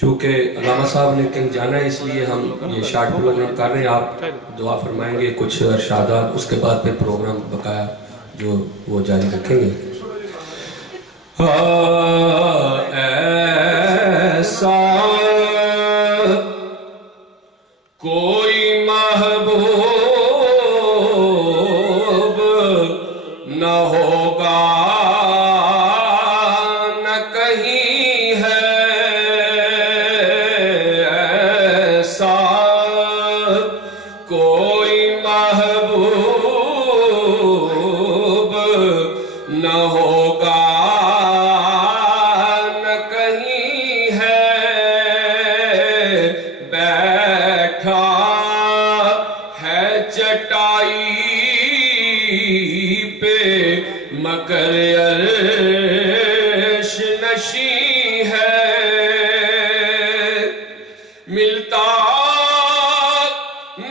چونکہ علامہ صاحب نے کہیں جانا ہے اس لیے ہم یہ شارٹ پروگرام کر رہے ہیں. آپ دعا فرمائیں گے کچھ ارشادات، اس کے بعد پھر پروگرام بقایا جو وہ جاری رکھیں گے. ایسا کوئی محبوب نہ ہوگا نہ کہیں ہے، ایسا کوئی محبوب نہ ہوگا نہ کہیں ہے. بیٹھا ہے چٹائی پہ مگر عرش نشیں ہے، ملتا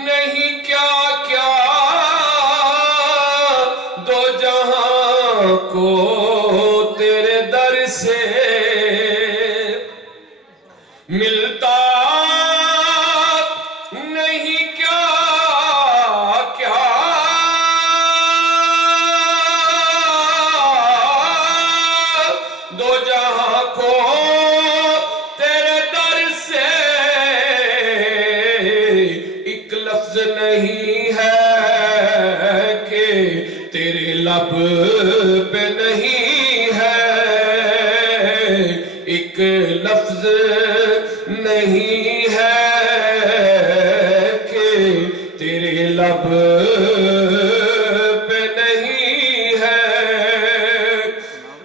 نہیں کیا کیا دو جہاں کو تیرے در سے، ملتا نہیں کیا کیا دو جہاں کو تیرے در سے. ایک لفظ نہیں ہے کہ تیرے لب پہ نہیں ہے، ایک لفظ نہیں ہے کہ تیرے لب پہ نہیں ہے.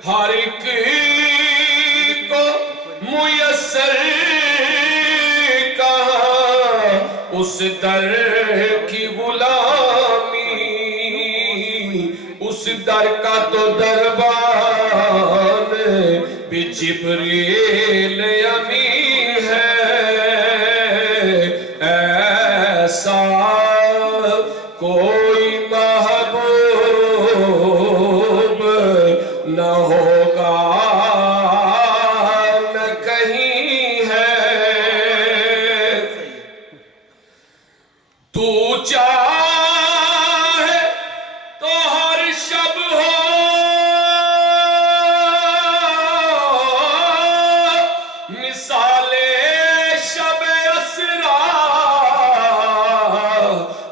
ہر ایک کو میسر کہاں اس در کی غلامی، اس در کا تو دربان بھی جبریل امی ہے. ایسا کوئی محبوب نہ ہوگا نہ کہیں ہے. تو چاہے تو ہر شب ہو مثال شب اسرا،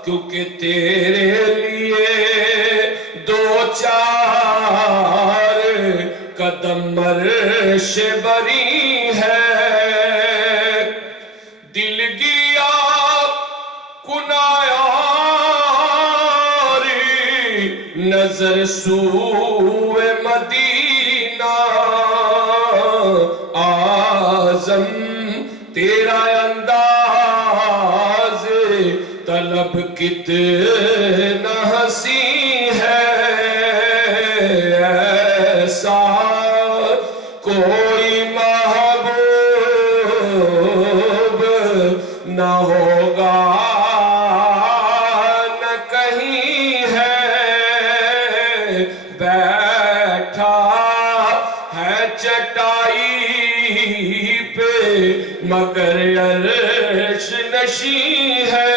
کیونکہ تیرے لیے دو چار قدم عرش بری ہے. دل گیا کنایاری نظر سوئے مدینہ، اعظم تیرا انداز طلب کتنا حسین ہے. ایسا کوئی محبوب نہ ہوگا نہ کہیں ہے. بیٹھا ہے چٹائی پہ مگر عرش نشیں ہے.